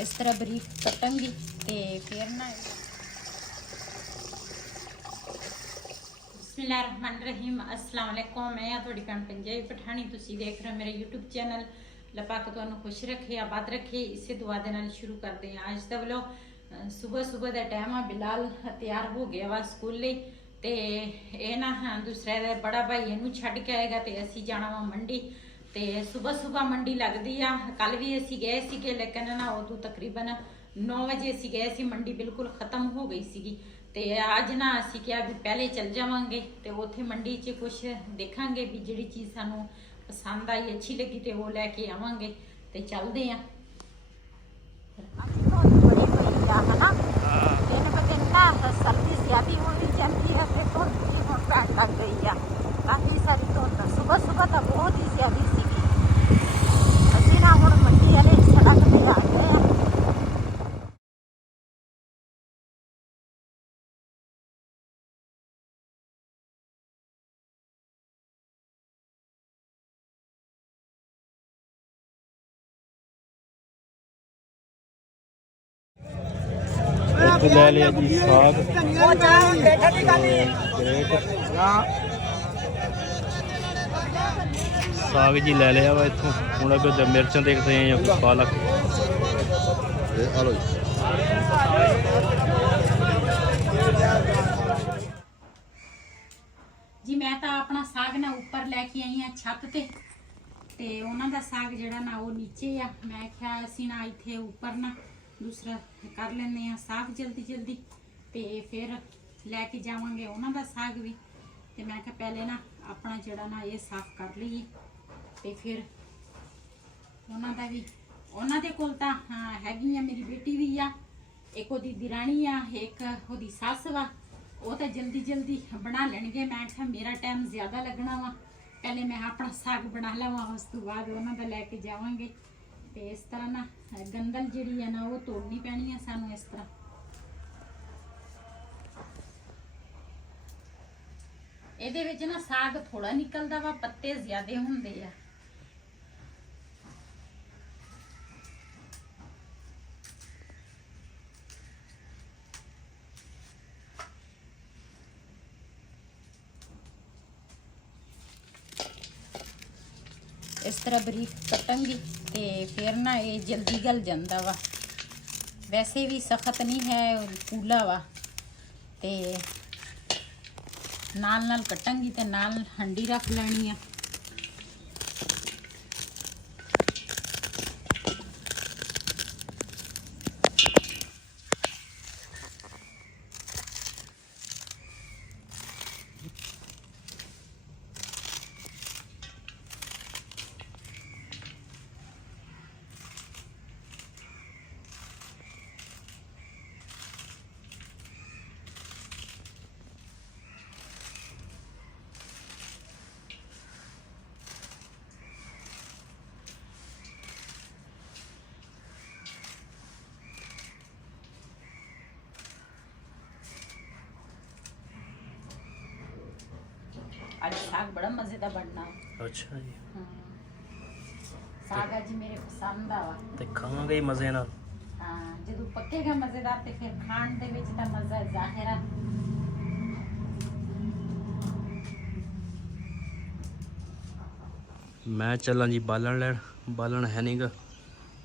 इस तरह बरीक कटांगी ते फिर ना बिस्मिल्लाहिर्रहमानिर्रहीम अस्सलाम वालेकुम। मैं थोड़ी भैन पंजाबी पठानी, तुसी देख रहे हो मेरा यूट्यूब चैनल। अल्लाह पाक तुहानू खुश रखे, आबाद रखे, इसे दुआ दे नाल शुरू करते हैं अज दा व्लॉग। सुबह सुबह का टाइम आ, बिलाल तैयार हो गया वा स्कूल लई ते ये ना दूसरे दे बड़ा भाई इनू छड्ड के आएगा ते असी जाना वा मंडी। ते सुबह सुबह मंडी लगदी आ। कल भी असी गए सीगे लेकिन ना उदों तकरीबन 9 बजे असी गए सी, मंडी बिल्कुल खत्म हो गई सीगी। ते अज ना असी क्या भी पहले चल जावांगे ते उत्थे मंडी च कुछ देखांगे भी जिहड़ी चीज़ सानू पसंद आई अच्छी लगी तो वो लैके आवांगे ते चलते हैं। सर्दी ज्यादा होनी चाहती है, फिर धुंध भी हुण पैण लग गई है, काफ़ी सारी धुंध। सुबह सुबह तो बहुत ही ज्यादा सी। असीं ना हुण मंडी वाले सड़क पे आ गए हैं। ले लिया जी साग साग जी ले लिया वा इतों। हूँ अगर मिर्चा देखते हैं या कुछ पालक। जी मैं तो अपना साग ना उपर लैके आई हाँ छत ते उन्हों का साग जड़ा ना वो नीचे आ। मैं क्या असी ना इत्थे उपर ना दूसरा कर लें साग जल्दी जल्दी ते फिर लैके जावांगे उन्हों का साग भी। तो मैं क्या पहले ना अपना जड़ा ना ये साफ कर लीए ते फिर उन्हों भी उन्हों दे कोल तां हैगी आ, मेरी बेटी भी आ, एक ओदी दिराणी आ, एक ओदी सस वा। वो तो जल्दी जल्दी बना लेंगे। मैं क्या मेरा टाइम ज़्यादा लगना वा, पहले मैं अपना साग बना लवा, उस तो बाद उन्हों का लैके जावांगे। तो इस तरह ना गंदल जी है ना वो तोड़नी पैनी है सानू। इस तरह ये ना साग थोड़ा निकलता वा, पत्ते ज्यादा होंगे आ। इस तरह बरीक कटांगी तो फिर ना ये जल्दी गल जाता वा। वैसे भी सख्त नहीं है, कूला वा। तो नाल नाल कटांगी तो नाल हंडी रख लेनी है। आज साग बड़ा मजे का बनना। अच्छा जी साग अज मेरे पसंद आवा ते खावांगे मजे नाल। हाँ जो पकेगा मजेदार तो फिर खाण दे विच तां मजा जाहिर है। मैं चला जी बालन लैन, बालन है नहीं गा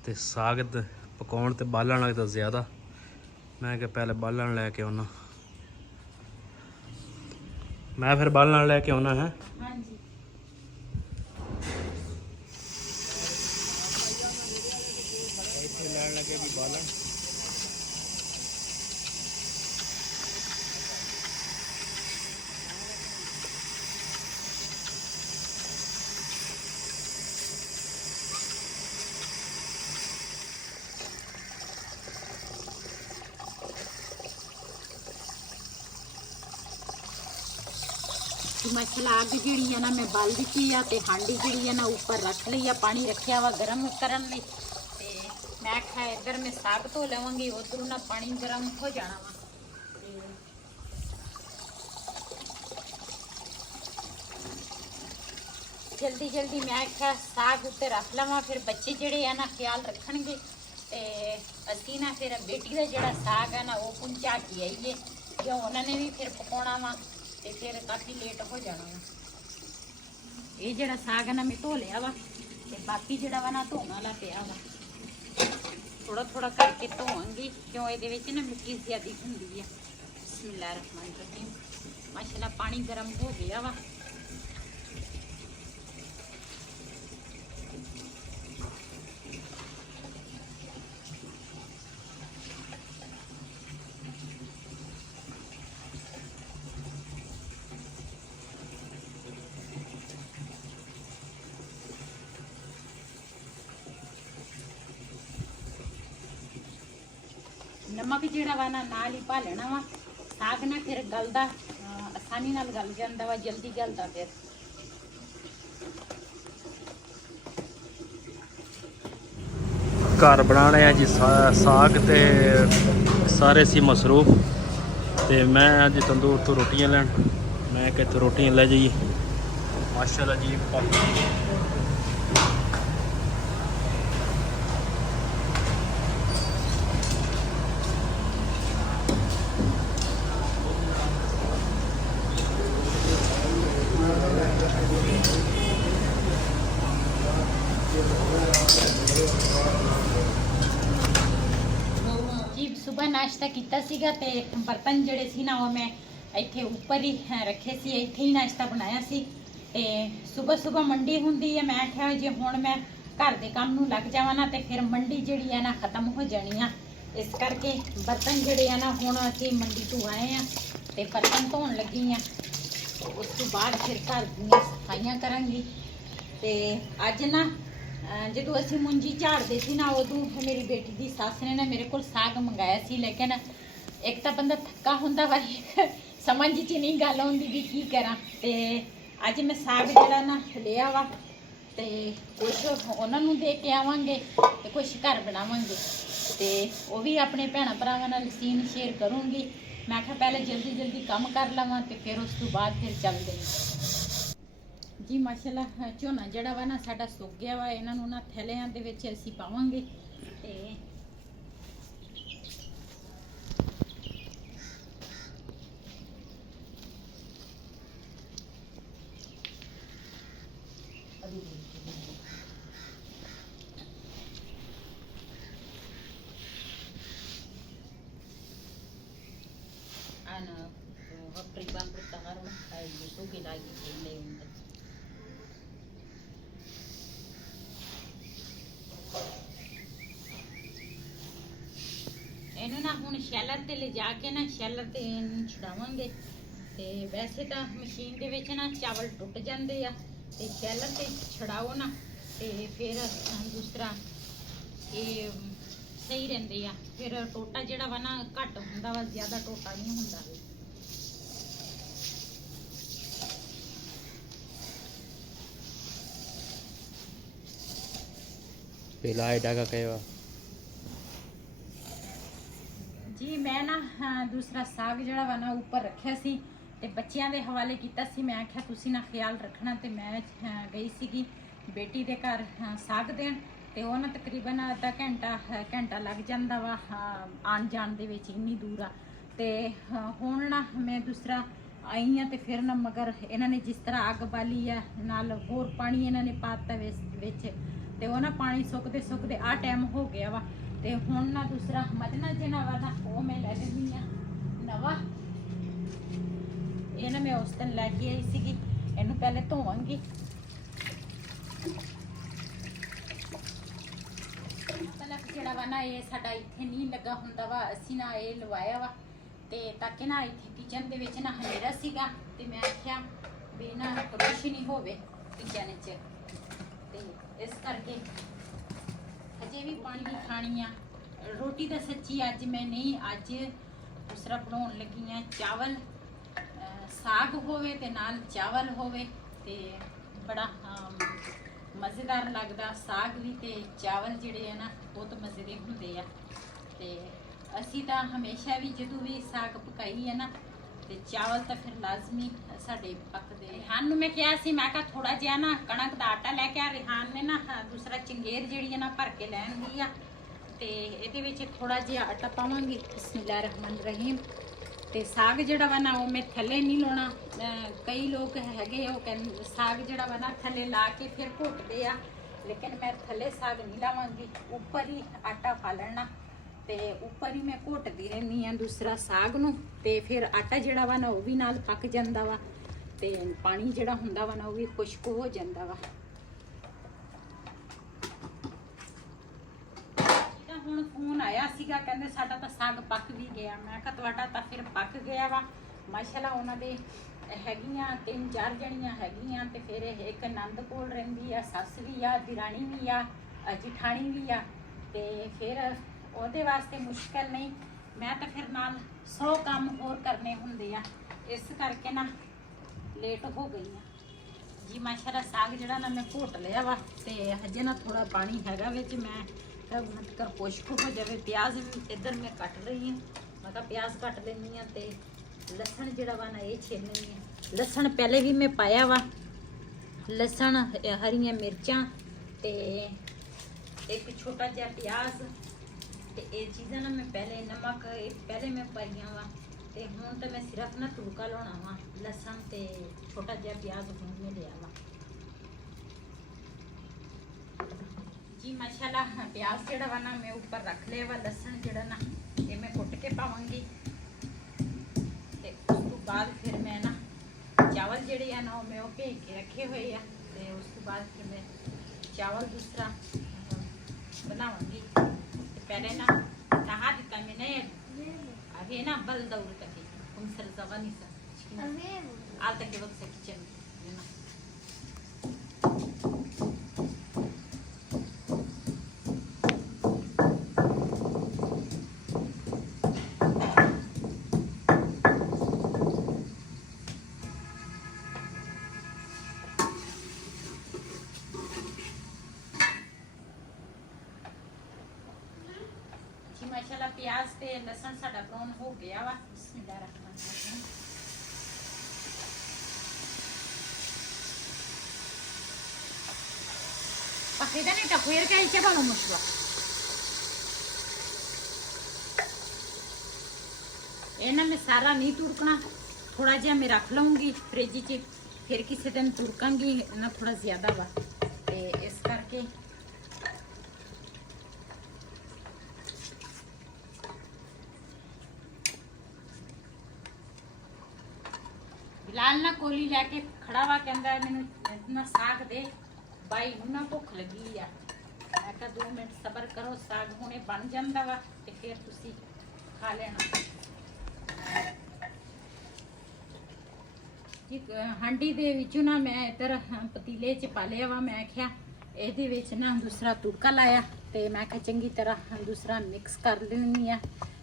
ते साग पकाउण ते बालन लगता ज़्यादा। मैं क्या पहले बालन लैके आना, मैं फिर बालन लैके आना है। हाँ जी लैन लगे भी बालन। मसला अग जी ना मैं बाल दी है तो हांडी जी है ना ऊपर रख ली है, पानी रखा वा गर्म करने। मैं आखा इधर मैं साग धो लवांगी, उधर ना पानी गर्म हो जाना वा। जल्दी जल्दी मैं आखा साग उत्ते रख लवां, फिर बच्चे जेड़े है ना ख्याल रखणगे ਤੇ ਅਸੀਂ ਨਾ ਫਿਰ ਬੇਟੀ ਦਾ ਜਿਹੜਾ ਸਾਗ ਹੈ ਨਾ ਉਹ ਪੁੰਚਾ ਕੇ ਆਈਏ, ਕਿਉਂ ਉਹਨਾਂ ਨੇ ਵੀ ਫਿਰ ਪਕਾਉਣਾ ਵਾ ਤੇ ਫਿਰ ਕਾਫੀ ਲੇਟ ਹੋ ਜਾਣਾ ਵਾ। ਇਹ ਜਿਹੜਾ ਸਾਗ ਹੈ ਨਾ ਮੈਂ ਧੋ ਲਿਆ ਵਾ ਤੇ ਬਾਕੀ ਜਿਹੜਾ ਵਾ ਨਾ ਧੋਣ ਵਾਲਾ ਪਿਆ ਵਾ। ਥੋੜਾ ਥੋੜਾ ਕਰਕੇ ਧੋਵਾਂਗੀ ਕਿਉਂ ਇਹਦੇ ਵਿੱਚ ਨਾ ਮਿੱਟੀ ਜ਼ਿਆਦੀ ਹੁੰਦੀ ਆ। ਬਿਸਮਿਲ੍ਲਾਹਿਰ ਰਹਿਮਾਨਿਰ ਰਹੀਮ। ਮਾਸ਼ਾਅੱਲਾ ਪਾਣੀ ਗਰਮ ਹੋ ਗਿਆ ਵਾ। ਨਮਕ ਜਿਹੜਾ ਵਾ ਨਾ ਨਾਲ ਹੀ ਪਾ ਲੈਣਾ ਵਾ। ਸਾਗ ਨਾ ਫਿਰ ਗਲਦਾ ਆਸਾਨੀ ਨਾਲ ਗਲ ਜਾਂਦਾ ਵਾ, ਜਲਦੀ ਗਲਦਾ ਫਿਰ। ਘਰ ਬਣਾਉਣੇ ਆ ਜੀ ਸਾਗ ਤੇ ਸਾਰੇ ਸੀ ਮਸਰੂਫ ਤੇ ਮੈਂ ਅੱਜ ਤੰਦੂਰ ਤੋਂ ਰੋਟੀਆਂ ਲੈਣ, ਮੈਂ ਕਿਹਾ ਇੱਥੋਂ ਰੋਟੀਆਂ ਲੈ ਜਾਈਏ। ਮਾਸ਼ਾਅੱਲਾ ਜੀ ਪੱਕ ਜੀ ਸੁਬਹ ਨਾਸ਼ਤਾ ਕੀਤਾ ਸੀਗਾ ਤੇ ਬਰਤਨ ਜਿਹੜੇ ਸੀ ਨਾ ਉਹ ਮੈਂ ਇੱਥੇ ਉੱਪਰ ਹੀ ਰੱਖੇ ਸੀ, ਇੱਥੇ ਹੀ ਨਾਸ਼ਤਾ ਬਣਾਇਆ ਸੀ। ਤੇ ਸੁਬਹ ਮੰਡੀ ਹੁੰਦੀ ਹੈ, ਮੈਂ ਕਿਹਾ ਜੇ ਹੁਣ ਮੈਂ ਘਰ ਦੇ ਕੰਮ ਨੂੰ ਲੱਗ ਜਾਵਾਂ ਨਾ ਤੇ ਫਿਰ ਮੰਡੀ ਜਿਹੜੀ ਹੈ ਨਾ ਖਤਮ ਹੋ ਜਾਣੀ ਆ। ਇਸ ਕਰਕੇ ਬਰਤਨ ਜਿਹੜੇ ਆ ਨਾ ਹੁਣ ਅਸੀਂ ਮੰਡੀ ਤੋਂ ਆਏ ਆ ਤੇ ਬਰਤਨ ਧੋਣ ਲੱਗੀ ਆ। ਉਸ ਤੋਂ ਬਾਅਦ ਫਿਰ ਘਰ ਦੀਆਂ ਸਫਾਈਆਂ ਕਰਾਂਗੀ। ਤੇ ਅੱਜ ਨਾ ਜਦੋਂ ਅਸੀਂ ਮੁੰਜੀ ਝਾੜਦੇ ਸੀ ਨਾ ਉਦੋਂ ਮੇਰੀ ਬੇਟੀ ਦੀ ਸੱਸ ਨੇ ਨਾ ਮੇਰੇ ਕੋਲ ਸਾਗ ਮੰਗਾਇਆ ਸੀ, ਲੇਕਿਨ ਇੱਕ ਤਾਂ ਬੰਦਾ ਥੱਕਾ ਹੁੰਦਾ ਵਾ, ਸਮਝ 'ਚ ਨਹੀਂ ਗੱਲ ਆਉਂਦੀ ਵੀ ਕੀ ਕਰਾਂ। ਤੇ ਅੱਜ ਮੈਂ ਸਾਗ ਜਿਹੜਾ ਨਾ ਲਿਆ ਵਾ ਤੇ ਕੁਛ ਉਹਨਾਂ ਨੂੰ ਦੇ ਕੇ ਆਵਾਂਗੇ ਤੇ ਕੁਛ ਘਰ ਬਣਾਵਾਂਗੇ ਤੇ ਉਹ ਵੀ ਆਪਣੇ ਭੈਣਾਂ ਭਰਾਵਾਂ ਨਾਲ ਸੀਨ ਸ਼ੇਅਰ ਕਰੂੰਗੀ। ਮੈਂ ਕਿਹਾ ਪਹਿਲੇ ਜਲਦੀ ਕੰਮ ਕਰ ਲਵਾਂ ਤੇ ਫਿਰ ਉਸ ਤੋਂ ਬਾਅਦ ਫਿਰ ਚੱਲਦੇ ਜੀ। ਮਾਸ਼ਾਅੱਲਾ ਝੋਨਾ ਜਿਹੜਾ ਵਾ ਨਾ ਸਾਡਾ ਸੁੱਕ ਗਿਆ ਵਾ। ਇਹਨਾਂ ਨੂੰ ਨਾ ਥੈਲਿਆਂ ਦੇ ਵਿੱਚ ਅਸੀਂ ਪਾਵਾਂਗੇ ਤੇ pribang bertanggaran ay itu ginagi sila yung ਇਹਨੂੰ ਨਾ ਹੁਣ ਸ਼ੈਲਰ ਤੇ ਲਿਜਾ ਕੇ ਨਾ ਸ਼ੈਲਰ ਤੇ ਇਹਨੂੰ ਛਡਾਵਾਂਗੇ। ਤੇ ਵੈਸੇ ਤਾਂ ਮਸ਼ੀਨ ਦੇ ਵਿੱਚ ਨਾ ਚਾਵਲ ਟੁੱਟ ਜਾਂਦੇ ਆ ਤੇ ਸ਼ੈਲਰ ਤੇ ਛਡਾਓ ਨਾ ਤੇ ਫਿਰ ਦੂਸਰਾ ਇਹ ਸਹੀ ਰਹਿੰਦੇ ਆ। ਫਿਰ ਟੋਟਾ ਜਿਹੜਾ ਵਾ ਨਾ ਘੱਟ ਹੁੰਦਾ ਵਾ, ਜ਼ਿਆਦਾ ਟੋਟਾ ਨਹੀਂ ਹੁੰਦਾ। ਪਹਿਲਾ ਆਈਡਾ ਕਾ ਕਹਿਵਾ ਜੀ। ਮੈਂ ਨਾ ਦੂਸਰਾ ਸਾਗ ਜਿਹੜਾ ਵਾ ਨਾ ਉੱਪਰ ਰੱਖਿਆ ਸੀ ਤੇ ਬੱਚਿਆਂ ਦੇ ਹਵਾਲੇ ਕੀਤਾ ਸੀ। ਮੈਂ ਆਖਿਆ ਤੁਸੀਂ ਨਾ ਖਿਆਲ ਰੱਖਣਾ ਤੇ ਮੈਂ ਗਈ ਸੀਗੀ ਬੇਟੀ ਦੇ ਘਰ ਸਾਗ ਦੇਣ ਤੇ ਉਹ ਨਾ ਤਕਰੀਬਨ ਅੱਧਾ ਘੰਟਾ ਲੱਗ ਜਾਂਦਾ ਵਾ ਆਉਣ ਜਾਣ ਦੇ ਵਿੱਚ, ਇੰਨੀ ਦੂਰ ਆ। ਤੇ ਹੁਣ ਨਾ ਮੈਂ ਦੂਸਰਾ ਆਈ ਆ ਤੇ ਫਿਰ ਨਾ ਮਗਰ ਇਹਨਾਂ ਨੇ ਜਿਸ ਤਰ੍ਹਾਂ ਅੱਗ ਬਾਲੀ ਆ ਨਾਲ ਹੋਰ ਪਾਣੀ ਇਹਨਾਂ ਨੇ ਪਾਤਾ ਵਿੱਚ ਤੇ ਉਹ ਨਾ ਪਾਣੀ ਸੁੱਕਦੇ ਆ ਟਾਈਮ ਹੋ ਗਿਆ ਵਾ। ਤੇ ਹੁਣ ਨਾ ਦੂਸਰਾ ਮਜਨਾ ਜਿਹੜਾ ਵਾ ਨਾ ਉਹ ਮੈਂ ਲੈ ਲੈਂਦੀ ਆ ਨਵਾਂ। ਇਹ ਨਾ ਮੈਂ ਉਸ ਦਿਨ ਲੈ ਕੇ ਆਈ ਸੀਗੀ। ਇਹਨੂੰ ਪਹਿਲੇ ਧੋਵਾਂਗੀ। ਪਲਕ ਜਿਹੜਾ ਵਾ ਨਾ ਇਹ ਸਾਡਾ ਇੱਥੇ ਨਹੀਂ ਲੱਗਾ ਹੁੰਦਾ ਵਾ, ਅਸੀਂ ਨਾ ਇਹ ਲਵਾਇਆ ਵਾ ਤੇ ਤਾਂ ਕਿ ਨਾ ਇੱਥੇ ਕਿਚਨ ਦੇ ਵਿੱਚ ਨਾ ਹਨੇਰਾ ਸੀਗਾ ਤੇ ਮੈਂ ਆਖਿਆ ਵੀ ਨਾ ਰੋਸ਼ਨੀ ਹੋਵੇ ਕਿਚਨ 'ਚ ਤੇ ਇਸ ਕਰਕੇ ਅਜੇ ਵੀ ਪਾਣੀ ਦੀ ਖਾਣੀ ਆ ਰੋਟੀ। ਤਾਂ ਸੱਚੀ ਅੱਜ ਮੈਂ ਨਹੀਂ, ਅੱਜ ਦੂਸਰਾ ਬਣਾਉਣ ਲੱਗੀ ਆ ਚਾਵਲ। ਸਾਗ ਹੋਵੇ ਤੇ ਨਾਲ ਚਾਵਲ ਹੋਵੇ ਤੇ ਬੜਾ ਮਜ਼ੇਦਾਰ ਲੱਗਦਾ। ਸਾਗ ਵੀ ਤੇ ਚਾਵਲ ਜਿਹੜੇ ਆ ਨਾ ਬਹੁਤ ਮਜ਼ੇ ਦੇ ਹੁੰਦੇ ਆ। ਤੇ ਅਸੀਂ ਤਾਂ ਹਮੇਸ਼ਾ ਵੀ ਜਦੋਂ ਵੀ ਸਾਗ ਪਕਾਈ ਹੈ ਨਾ ਤੇ ਚਾਵਲ ਤਾਂ ਫਿਰ ਲਾਜ਼ਮੀ ਸਾਡੇ ਪੱਕਦੇ। ਰਿਹਾਨ ਨੂੰ ਮੈਂ ਕਿਹਾ ਸੀ, ਮੈਂ ਕਿਹਾ ਥੋੜਾ ਜਿਹਾ ਨਾ ਕਣਕ ਦਾ ਆਟਾ ਲੈ ਕੇ ਆ। ਰਿਹਾਨ ਨੇ ਨਾ ਦੂਸਰਾ ਚੰਗੇਰ ਜਿਹੜੀ ਹੈ ਨਾ ਭਰ ਕੇ ਲੈਣ ਗਈ ਆ ਤੇ ਇਹਦੇ ਵਿੱਚ ਥੋੜਾ ਜਿਹਾ ਆਟਾ ਪਾਵਾਂਗੀ। ਬਿਸਮਿਲ੍ਲਾਹਿਰ ਰਹਿਮਾਨਿਰ ਰਹੀਮ। ਤੇ ਸਾਗ ਜਿਹੜਾ ਵਾ ਨਾ ਉਹ ਮੈਂ ਥੱਲੇ ਨਹੀਂ ਲਾਉਣਾ। ਕਈ ਲੋਕ ਹੈਗੇ ਉਹ ਕਹਿੰਦੇ ਸਾਗ ਜਿਹੜਾ ਵਾ ਨਾ ਥੱਲੇ ਲਾ ਕੇ ਫਿਰ ਘੋਟਦੇ ਆ, ਲੇਕਿਨ ਮੈਂ ਥੱਲੇ ਸਾਗ ਨਹੀਂ ਲਾਵਾਂਗੀ, ਉੱਪਰ ਹੀ ਆਟਾ ਪਾ ਲੈਣਾ ਤੇ ਉੱਪਰ ਹੀ ਮੈਂ ਘੋਟਦੀ ਰਹਿੰਦੀ ਆ ਦੂਸਰਾ ਸਾਗ ਨੂੰ। ਤੇ ਫਿਰ ਆਟਾ ਜਿਹੜਾ ਵਾ ਨਾ ਉਹ ਵੀ ਨਾਲ ਪੱਕ ਜਾਂਦਾ ਵਾ ਤੇ ਪਾਣੀ ਜਿਹੜਾ ਹੁੰਦਾ ਵਾ ਨਾ ਉਹ ਵੀ ਖੁਸ਼ਕ ਹੋ ਜਾਂਦਾ ਵਾ। ਹੁਣ ਫੋਨ ਆਇਆ ਸੀਗਾ, ਕਹਿੰਦੇ ਸਾਡਾ ਤਾਂ ਸਾਗ ਪੱਕ ਵੀ ਗਿਆ। ਮੈਂ ਕਿਹਾ ਤੁਹਾਡਾ ਤਾਂ ਫਿਰ ਪੱਕ ਗਿਆ ਵਾ। ਮਾਸ਼ਾਅੱਲਾ ਉਹਨਾਂ ਦੇ ਹੈਗੀਆਂ 3-4 ਜਣੀਆਂ ਹੈਗੀਆਂ ਤੇ ਫਿਰ ਇੱਕ ਨੰਦ ਕੋਲ ਰਹਿੰਦੀ ਆ, ਸੱਸ ਵੀ ਆ, ਦਿਰਾਣੀ ਵੀ ਆ, ਜਠਾਣੀ ਵੀ ਆ ਤੇ ਫਿਰ ਉਹਦੇ ਵਾਸਤੇ ਮੁਸ਼ਕਲ ਨਹੀਂ। ਮੈਂ ਤਾਂ ਫਿਰ ਨਾਲ 100 ਕੰਮ ਹੋਰ ਕਰਨੇ ਹੁੰਦੇ ਆ, ਇਸ ਕਰਕੇ ਨਾ ਲੇਟ ਹੋ ਗਈ ਆ ਜੀ। ਮਾਸ਼ਾਅੱਲਾ ਸਾਗ ਜਿਹੜਾ ਨਾ ਮੈਂ ਘੋਟ ਲਿਆ ਵਾ ਤੇ ਹਜੇ ਨਾ ਥੋੜਾ ਪਾਣੀ ਹੈਗਾ ਵਿੱਚ। ਮੈਂ ਕਰ ਖੁਸ਼ਕ ਹੋ ਜਾਵੇ। ਪਿਆਜ਼ ਵੀ ਇੱਧਰ ਮੈਂ ਕੱਟ ਰਹੀ ਹਾਂ। ਮੈਂ ਕਿਹਾ ਪਿਆਜ਼ ਕੱਟ ਲੈਂਦੀ ਹਾਂ ਤੇ ਲਸਣ ਜਿਹੜਾ ਵਾ ਨਾ ਇਹ ਛਿੱਲਣੀ ਹੈ। ਲਸਣ ਪਹਿਲੇ ਵੀ ਮੈਂ ਪਾਇਆ ਵਾ, ਲਸਣ, ਹਰੀਆਂ ਮਿਰਚਾਂ ਤੇ ਇੱਕ ਛੋਟਾ ਜਿਹਾ ਪਿਆਜ਼ ਤੇ ਇਹ ਚੀਜ਼ਾਂ ਨਾ ਮੈਂ ਪਹਿਲੇ ਨਮਕ ਇਹ ਪਹਿਲੇ ਮੈਂ ਪਾਈਆਂ ਵਾ ਤੇ ਹੁਣ ਤਾਂ ਮੈਂ ਸਿਰਫ ਨਾ ਤੜਕਾ ਲਾਉਣਾ ਵਾ। ਲਸਣ ਤੇ ਛੋਟਾ ਜਿਹਾ ਪਿਆਜ਼ ਹੁਣ ਮੈਂ ਲਿਆ ਵਾ ਜੀ। ਮਾਸ਼ਾਅੱਲਾ ਪਿਆਜ਼ ਜਿਹੜਾ ਵਾ ਨਾ ਮੈਂ ਉੱਪਰ ਰੱਖ ਲਿਆ ਵਾ। ਲਸਣ ਜਿਹੜਾ ਨਾ ਇਹ ਮੈਂ ਕੁੱਟ ਕੇ ਪਾਵਾਂਗੀ ਤੇ ਉਸ ਤੋਂ ਬਾਅਦ ਫਿਰ ਮੈਂ ਨਾ ਚਾਵਲ ਜਿਹੜੇ ਆ ਨਾ ਉਹ ਮੈਂ ਉਹ ਭੇਜ ਕੇ ਰੱਖੇ ਹੋਏ ਆ ਤੇ ਉਸ ਤੋਂ ਬਾਅਦ ਫਿਰ ਮੈਂ ਚਾਵਲ ਦੂਸਰਾ बनाऊंगी। तो पहले ना कहा देता मैंने अभी ना बल दौड़ करके हम सर जवानी सा आज तक के वक्त से किचन में ना माशाल्लाह प्याज ते लसन साडा ब्राउन हो गया वा। बिस्मिल्लाह रहमान रहीम। पकेगा नहीं टफेर का इसे बनो मुश्किल ये ना मैं सारा नहीं तुरकना, थोड़ा जिहा मैं रख लूँगी फ्रिज च, फिर किसी दिन तुरकांगी ना थोड़ा ज़्यादा वा ते इस करके बिलाल ना कोली लैके खड़ा वा कहंदा मैनू इतना साग दे बाई नूं ना भुख लगी आ। मैं कहा 2 मिनट सबर करो, साग हुणे बन जांदा वा ते फिर तुसी खा लेना जी। हांडी दे विचों ना मैं इधर पतीले च पा लिया वा। मैं आख्या ਇਹਦੇ ਵਿੱਚ ਨਾ दूसरा तुड़का लाया ते मैं आख्या चंगी तरह दूसरा मिक्स कर लेनी है।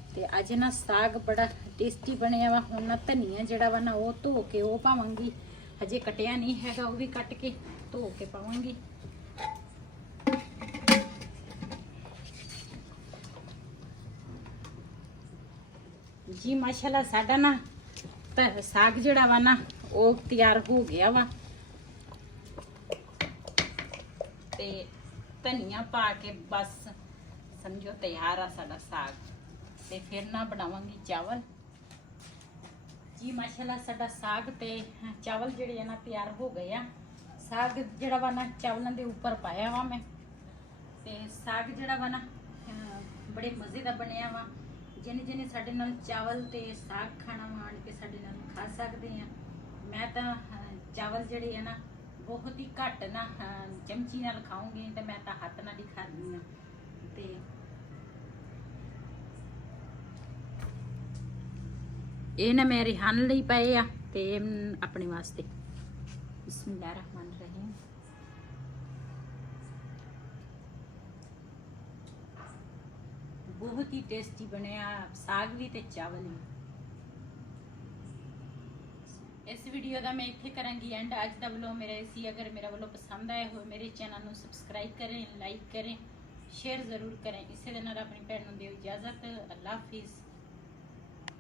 ਤੇ ਅੱਜ ਨਾ ਸਾਗ ਬੜਾ ਟੇਸਟੀ ਬਣਿਆ ਵਾ। ਹੁਣ ਨਾ ਧਨੀਆ ਜਿਹੜਾ ਵਾ ਨਾ ਉਹ ਧੋ ਕੇ ਉਹ ਪਾਵਾਂਗੀ, ਹਜੇ ਕਟਿਆ ਨਹੀਂ ਹੈਗਾ, ਉਹ ਵੀ ਕੱਟ ਕੇ ਧੋ ਕੇ ਪਾਵਾਂਗੀ। ਜੀ ਮਾਸ਼ਾਅੱਲਾ ਸਾਡਾ ਨਾ ਤਾਂ ਸਾਗ ਜਿਹੜਾ ਵਾ ਨਾ ਉਹ ਤਿਆਰ ਹੋ ਗਿਆ ਵਾ ਤੇ ਧਨੀਆ ਪਾ ਕੇ ਬਸ ਸਮਝੋ ਤਿਆਰ ਆ ਸਾਡਾ ਸਾਗ। ਤੇ ਫਿਰ ਨਾ ਬਣਾਵਾਂਗੀ ਚਾਵਲ ਜੀ। ਮਾਸ਼ਾਅੱਲਾ ਸਾਡਾ ਸਾਗ ਤੇ ਚਾਵਲ ਜਿਹੜੇ ਆ ਨਾ ਤਿਆਰ ਹੋ ਗਏ ਆ। ਸਾਗ ਜਿਹੜਾ ਵਾ ਨਾ ਚਾਵਲਾਂ ਦੇ ਉੱਪਰ ਪਾਇਆ ਵਾ ਮੈਂ ਤੇ ਸਾਗ ਜਿਹੜਾ ਵਾ ਨਾ ਬੜੇ ਮਜ਼ੇ ਦਾ ਬਣਿਆ ਵਾ। ਜਿਹਨੇ ਜਿਹਨੇ ਸਾਡੇ ਨਾਲ ਚਾਵਲ ਤੇ ਸਾਗ ਖਾਣਾ ਵਾ ਆਣ ਕੇ ਸਾਡੇ ਨਾਲ ਖਾ ਸਕਦੇ ਆ। ਮੈਂ ਤਾਂ ਚਾਵਲ ਜਿਹੜੇ ਆ ਨਾ ਬਹੁਤ ਹੀ ਘੱਟ ਨਾ ਚਮਚੀ ਨਾਲ ਖਾਉਂਗੀ ਤੇ ਮੈਂ ਤਾਂ ਹੱਥ ਨਾਲ ਹੀ ਖਾਂਦੀ ਆ ਤੇ ਇਹ ਨਾ ਮੈਂ ਰਿਹਾਨ ਲਈ ਪਏ ਆ ਤੇ ਆਪਣੇ ਵਾਸਤੇ। ਬਿਸਮਿਲ੍ਲਾਹਿਰ ਰਹਿਮਾਨਿਰ ਰਹੀਮ। बहुत ही टेस्टी बनया साग भी ते चावल भी। इस वीडियो का मैं इत्थे करांगी एंड। अज दा व्लॉग मेरा इसी, अगर मेरा व्लॉग पसंद आया हो मेरे चैनल को सबसक्राइब करें, लाइक करें, शेयर जरूर करें। इसे दे नाल अपनी भैन नूं दिओ इजाजत। अल्लाह हाफिज़।